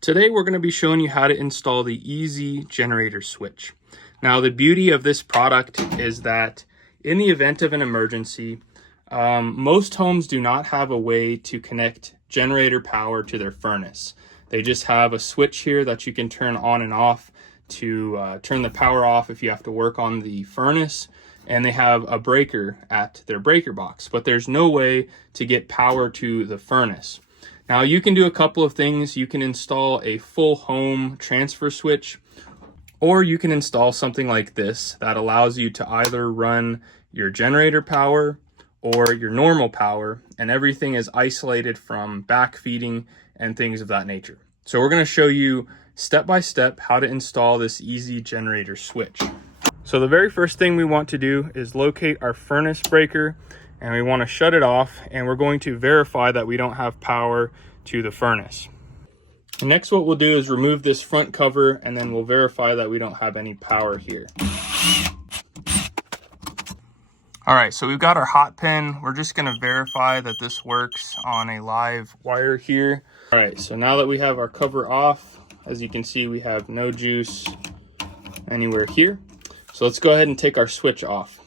Today we're going to be showing you how to install the Easy Generator Switch. Now the beauty of this product is that in the event of an emergency, most homes do not have a way to connect generator power to their furnace. They just have a switch here that you can turn on and off to turn the power off if you have to work on the furnace, and they have a breaker at their breaker box, but there's no way to get power to the furnace. Now you can do a couple of things. You can install a full home transfer switch, or you can install something like this that allows you to either run your generator power or your normal power, and everything is isolated from backfeeding and things of that nature. So we're going to show you step by step how to install this Easy Generator Switch. So the very first thing we want to do is locate our furnace breaker, and we want to shut it off, and we're going to verify that we don't have power to the furnace. Next, what we'll do is remove this front cover, and then we'll verify that we don't have any power here. All right, so we've got our hot pin. We're just going to verify that this works on a live wire here. All right, so now that we have our cover off, as you can see, we have no juice anywhere here. So let's go ahead and take our switch off.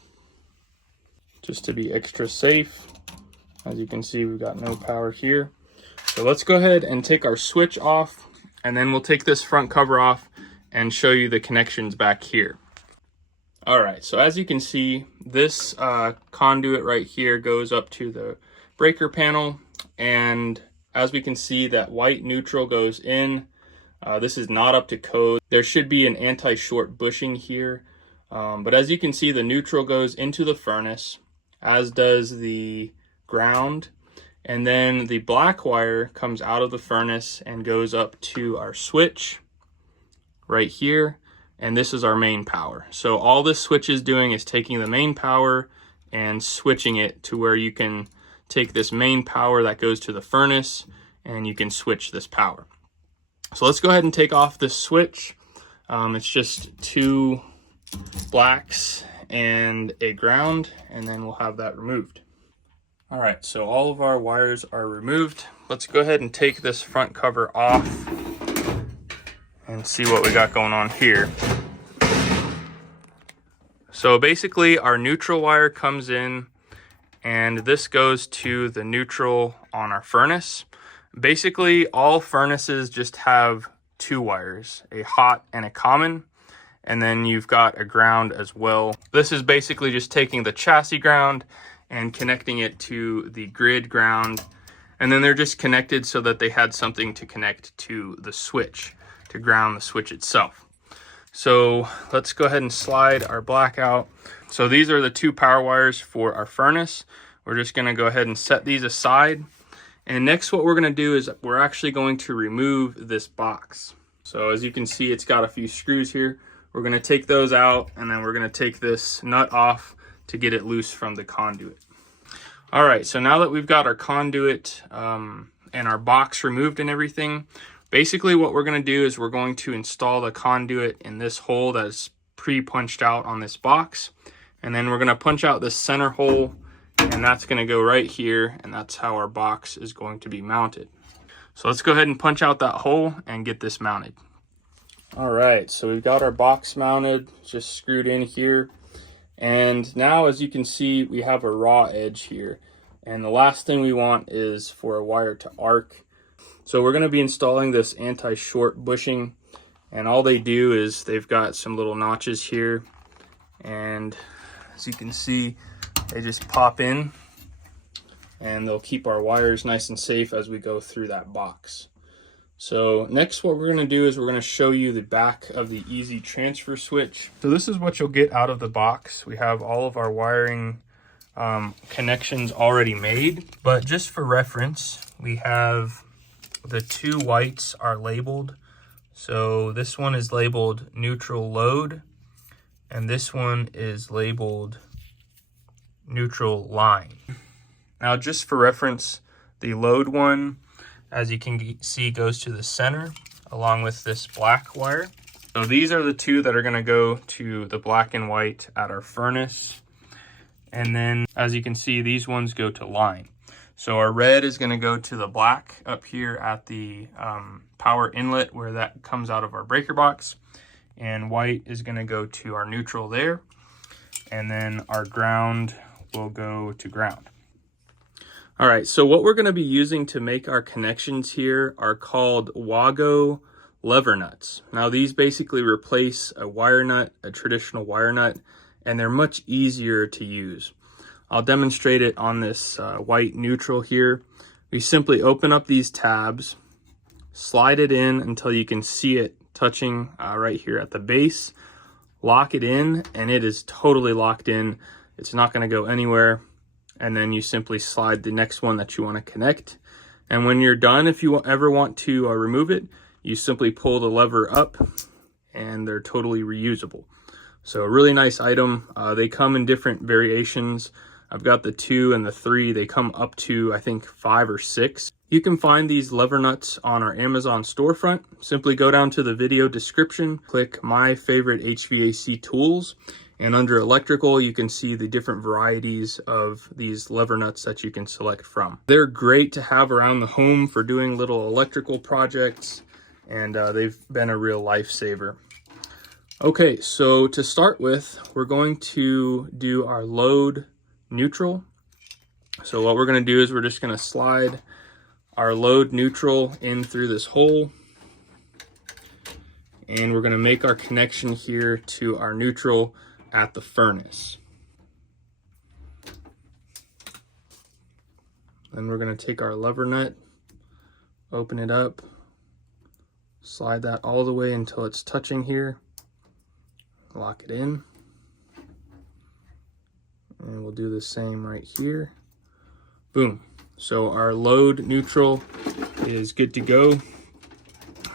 Just to be extra safe, as you can see, we've got no power here. So let's go ahead and take our switch off, and then we'll take this front cover off and show you the connections back here. All right, so as you can see, this conduit right here goes up to the breaker panel, and as we can see, that white neutral goes in. This is not up to code. There should be an anti-short bushing here, but as you can see, the neutral goes into the furnace, as does the ground, and then the black wire comes out of the furnace and goes up to our switch right here, and this is our main power. So all this switch is doing is taking the main power and switching it to where you can take this main power that goes to the furnace and you can switch this power. So let's go ahead and take off this switch. It's just two blacks and a ground, and then we'll have that removed. All right, so all of our wires are removed. Let's go ahead and take this front cover off and see what we got going on here. So basically our neutral wire comes in, and this goes to the neutral on our furnace. Basically all furnaces just have two wires, a hot and a common, and then you've got a ground as well. This is basically just taking the chassis ground and connecting it to the grid ground, and then they're just connected so that they had something to connect to the switch, to ground the switch itself. So let's go ahead and slide our black out. So these are the two power wires for our furnace. We're just going to go ahead and set these aside, and next what we're going to do is we're actually going to remove this box. So as you can see, it's got a few screws here. We're going to take those out, and then we're going to take this nut off to get it loose from the conduit. All right, so now that we've got our conduit and our box removed and everything, basically what we're going to do is we're going to install the conduit in this hole that's pre-punched out on this box, and then we're going to punch out this center hole, and that's going to go right here, and that's how our box is going to be mounted. So let's go ahead and punch out that hole and get this mounted. All right, so we've got our box mounted, just screwed in here. And now, as you can see, we have a raw edge here. And the last thing we want is for a wire to arc. So we're going to be installing this anti-short bushing. And all they do is they've got some little notches here. And as you can see, they just pop in. And they'll keep our wires nice and safe as we go through that box. So next what we're going to do is we're going to show you the back of the Easy Transfer Switch. So this is what you'll get out of the box. We have all of our wiring connections already made, but just for reference, we have the two whites are labeled. So this one is labeled neutral load, and this one is labeled neutral line. Now just for reference, the load one, as you can see, goes to the center along with this black wire. So these are the two that are going to go to the black and white at our furnace. And then as you can see, these ones go to line. So our red is going to go to the black up here at the power inlet where that comes out of our breaker box. And white is going to go to our neutral there. And then our ground will go to ground. All right, so what we're going to be using to make our connections here are called Wago lever nuts. Now these basically replace a wire nut, a traditional wire nut, and they're much easier to use. I'll demonstrate it on this white neutral here. We simply open up these tabs, slide it in until you can see it touching right here at the base, lock it in, and it is totally locked in. It's not going to go anywhere. And then you simply slide the next one that you want to connect. And when you're done, if you ever want to remove it, you simply pull the lever up and they're totally reusable. So a really nice item. They come in different variations. I've got the 2 and the 3. They come up to, I think, 5 or 6. You can find these lever nuts on our Amazon storefront. Simply go down to the video description, click My Favorite HVAC Tools, and under electrical, you can see the different varieties of these lever nuts that you can select from. They're great to have around the home for doing little electrical projects, and they've been a real lifesaver. Okay, so to start with, we're going to do our load neutral. So what we're going to do is we're just going to slide our load neutral in through this hole, and we're going to make our connection here to our neutral at the furnace. Then we're going to take our lever nut, open it up, slide that all the way until it's touching here, lock it in, and we'll do the same right here. Boom. So our load neutral is good to go.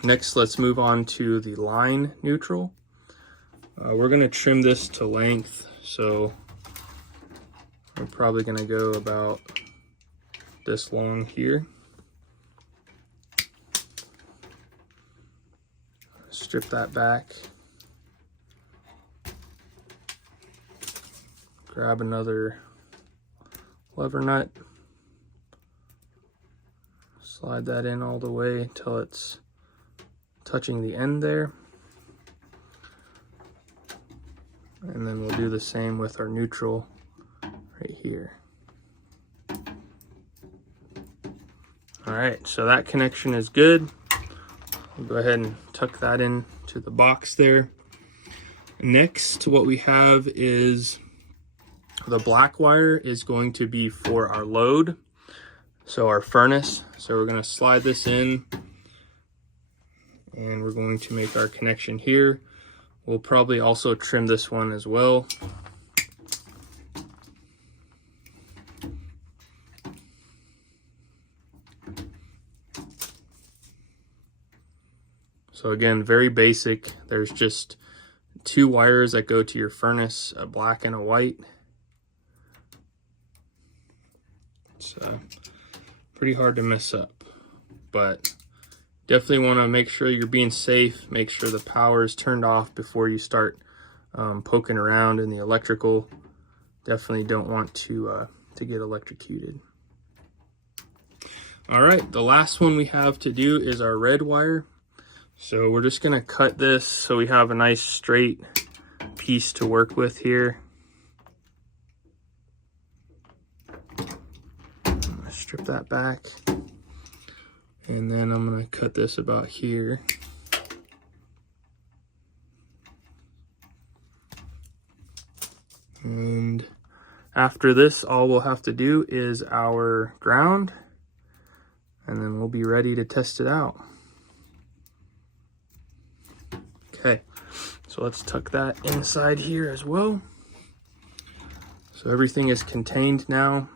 Next, let's move on to the line neutral. We're going to trim this to length, so we're probably going to go about this long here. Strip that back. Grab another lever nut. Slide that in all the way until it's touching the end there. And then we'll do the same with our neutral right here. All right, so that connection is good. We'll go ahead and tuck that in to the box there. Next, what we have is the black wire is going to be for our load, so our furnace. So we're going to slide this in, and we're going to make our connection here. We'll probably also trim this one as well. So again, very basic. There's just 2 wires that go to your furnace, a black and a white. It's pretty hard to mess up, but definitely want to make sure you're being safe. Make sure the power is turned off before you start poking around in the electrical. Definitely don't want to get electrocuted. All right, the last one we have to do is our red wire. So we're just gonna cut this so we have a nice straight piece to work with here. I'm gonna strip that back. And then I'm gonna cut this about here. And after this, all we'll have to do is our ground, and then we'll be ready to test it out. Okay, so let's tuck that inside here as well. So everything is contained now,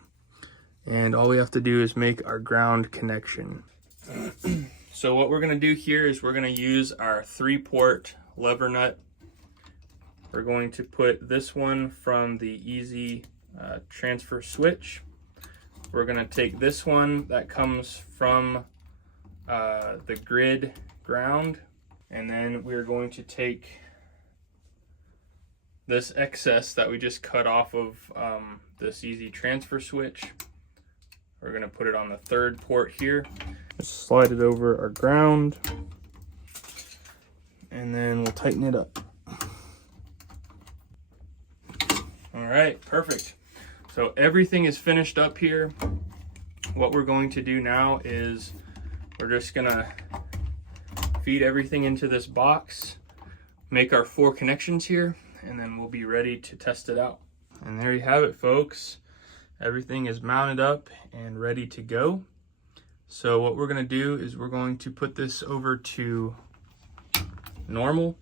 and all we have to do is make our ground connection. So what we're going to do here is we're going to use our 3-port lever nut. We're going to put this one from the easy transfer switch. We're going to take this one that comes from the grid ground, and then we're going to take this excess that we just cut off of this easy transfer switch We're gonna put it on the third port here. Just slide it over our ground, and then we'll tighten it up. All right, perfect. So everything is finished up here. What we're going to do now is we're just gonna feed everything into this box, make our 4 connections here, and then we'll be ready to test it out. And there you have it, folks. Everything is mounted up and ready to go. So what we're gonna do is we're going to put this over to normal,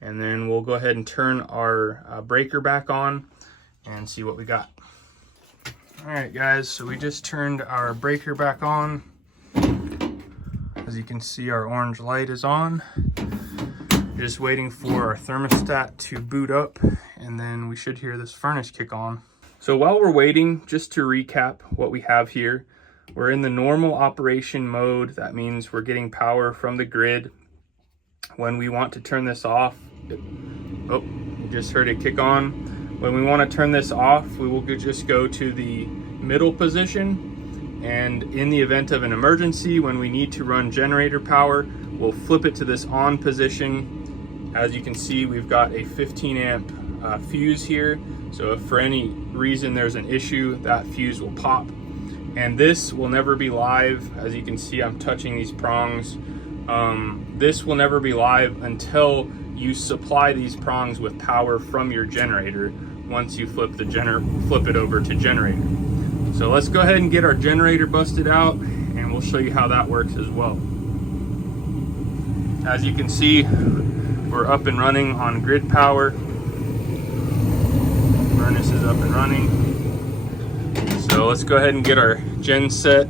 and then we'll go ahead and turn our breaker back on and see what we got. All right, guys, so we just turned our breaker back on. As you can see, our orange light is on. Just waiting for our thermostat to boot up, and then we should hear this furnace kick on. So while we're waiting, just to recap what we have here, we're in the normal operation mode. That means we're getting power from the grid. When we want to turn this off, oh, you just heard it kick on. When we want to turn this off, we will just go to the middle position, and in the event of an emergency, when we need to run generator power, we'll flip it to this on position. As you can see, we've got a 15 amp fuse here. So if for any reason there's an issue, that fuse will pop. And this will never be live. As you can see, I'm touching these prongs. This will never be live until you supply these prongs with power from your generator once you flip it over to generator. So let's go ahead and get our generator busted out, and we'll show you how that works as well. As you can see, we're up and running on grid power. Furnace is up and running. So let's go ahead and get our gen set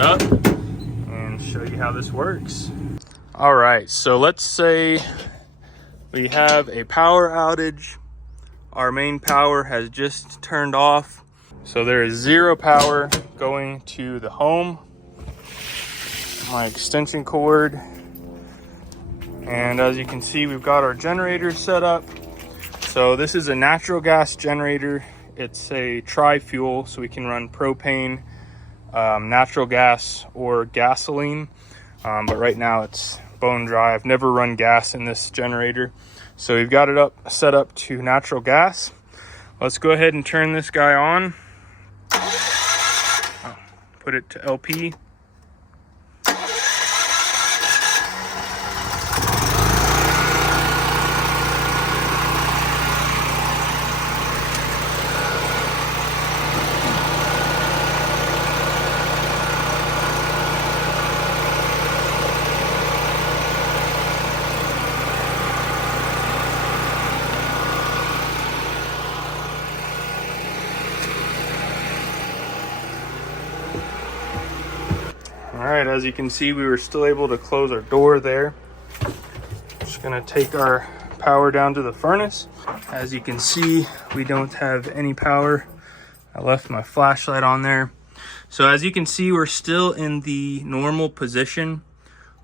up and show you how this works. All right, so let's say we have a power outage. Our main power has just turned off. So there is 0 power going to the home. My extension cord. And as you can see, we've got our generator set up. So this is a natural gas generator. It's a tri-fuel, so we can run propane, natural gas, or gasoline. But right now it's bone dry. I've never run gas in this generator. So we've got it set up to natural gas. Let's go ahead and turn this guy on. Put it to LP. All right, as you can see, we were still able to close our door there. Just gonna take our power down to the furnace. As you can see, we don't have any power. I left my flashlight on there. So as you can see, we're still in the normal position.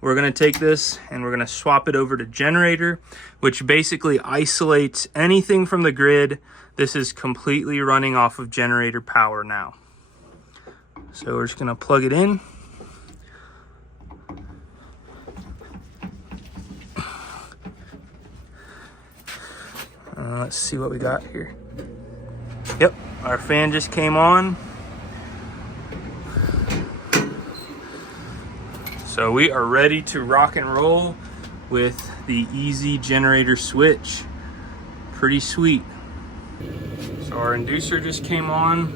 We're gonna take this and we're gonna swap it over to generator, which basically isolates anything from the grid. This is completely running off of generator power now. So we're just gonna plug it in. Let's see what we got here. Yep, our fan just came on. So we are ready to rock and roll with the easy generator switch. Pretty sweet. So our inducer just came on.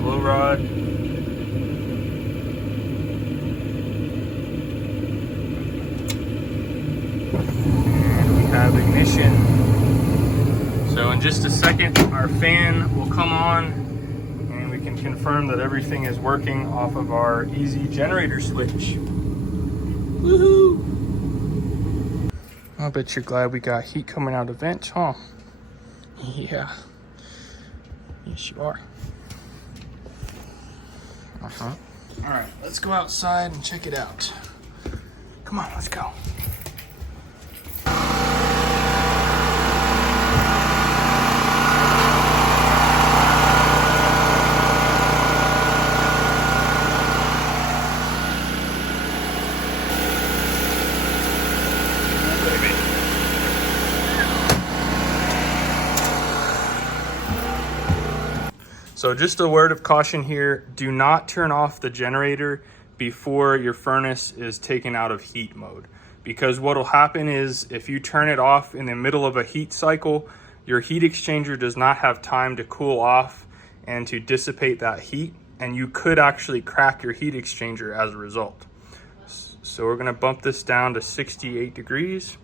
Blow rod. Have ignition. So in just a second, our fan will come on and we can confirm that everything is working off of our easy generator switch. Woohoo! I bet you're glad we got heat coming out of vents, huh? Yeah. Yes, you are. All right, let's go outside and check it out. Come on, let's go. So just a word of caution here, do not turn off the generator before your furnace is taken out of heat mode. Because what will happen is if you turn it off in the middle of a heat cycle, your heat exchanger does not have time to cool off and to dissipate that heat, and you could actually crack your heat exchanger as a result. So we're gonna bump this down to 68 degrees,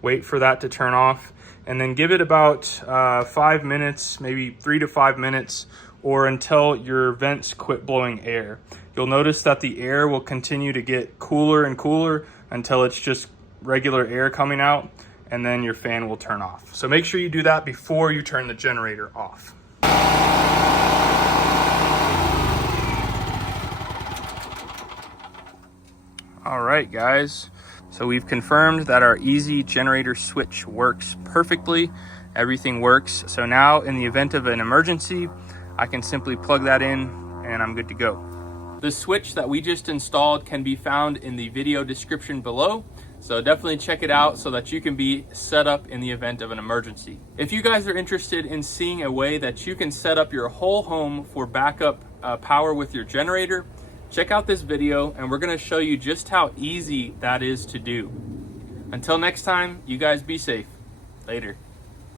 wait for that to turn off, and then give it about 5 minutes, maybe 3 to 5 minutes, or until your vents quit blowing air. You'll notice that the air will continue to get cooler and cooler until it's just regular air coming out, and then your fan will turn off. So make sure you do that before you turn the generator off. All right, guys. So we've confirmed that our easy generator switch works perfectly. Everything works. So now in the event of an emergency, I can simply plug that in and I'm good to go. The switch that we just installed can be found in the video description below. So definitely check it out so that you can be set up in the event of an emergency. If you guys are interested in seeing a way that you can set up your whole home for backup power with your generator, check out this video and we're gonna show you just how easy that is to do. Until next time, you guys be safe. Later.